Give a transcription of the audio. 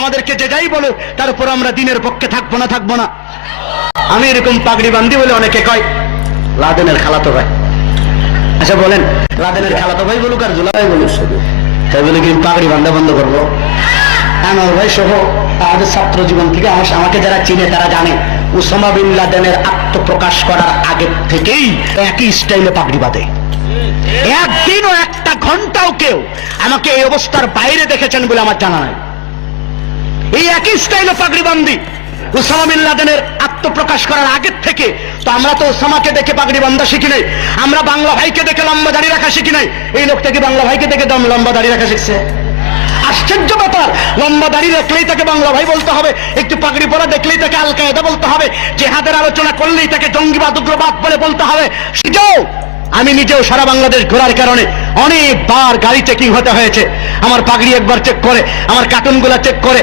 আমাদেরকে যে যাই বলো তারপর আমরা দিনের পক্ষে থাকবো না। আমি এরকম পাগড়ি বান্ধি বলে অনেকে কয় লাদেনের খালাতো ভাই। আচ্ছা বলেন, লাদেনের খালাতো ভাই বলুক আর জুলাই বলুক, তাই বলে কি পাগড়ি বান্ধা বন্ধ করবো? আনোয়ার ভাই সহ আমাদের ছাত্র জীবন থেকে আমাকে যারা চিনে তারা জানে ওসামা বিন লাদেনের আত্মপ্রকাশ করার আগে থেকেই একই স্টাইলে পাগড়ি বাঁধে। একদিনও একটা ঘন্টাও কেউ আমাকে এই অবস্থার বাইরে দেখেছেন বলে আমার জানা নাই। এই একই স্টাইলে পাগড়ি বান্ধি ওসামা বিন লাদেনের আত্মপ্রকাশ করার আগের থেকে। তো আমরা তো ওসামাকে দেখে পাগড়ি বান্ধা শিখি নাই, আমরা বাংলা ভাইকে দেখে লম্বা দাড়ি রাখা শিখি নাই। এই লোকটা কি বাংলা ভাইকে দেখে লম্বা দাড়ি রাখা শিখছে? আশ্চর্য ব্যাপার, লম্বা দাড়ি দেখলেই তাকে বাংলা ভাই বলতে হবে, একটু পাগড়ি পরা দেখলেই তাকে আল কায়েদা বলতে হবে, জেহাদের আলোচনা করলেই তাকে জঙ্গিবাদ উগ্রবাদ বলে বলতে হবে। আমি নিজেও সারা বাংলাদেশ ঘোরার কারণে অনেকবার গাড়ি চেকিং হতে হয়েছে। আমার পাগড়ি একবার চেক করে, আমার কার্টুনগুলা চেক করে।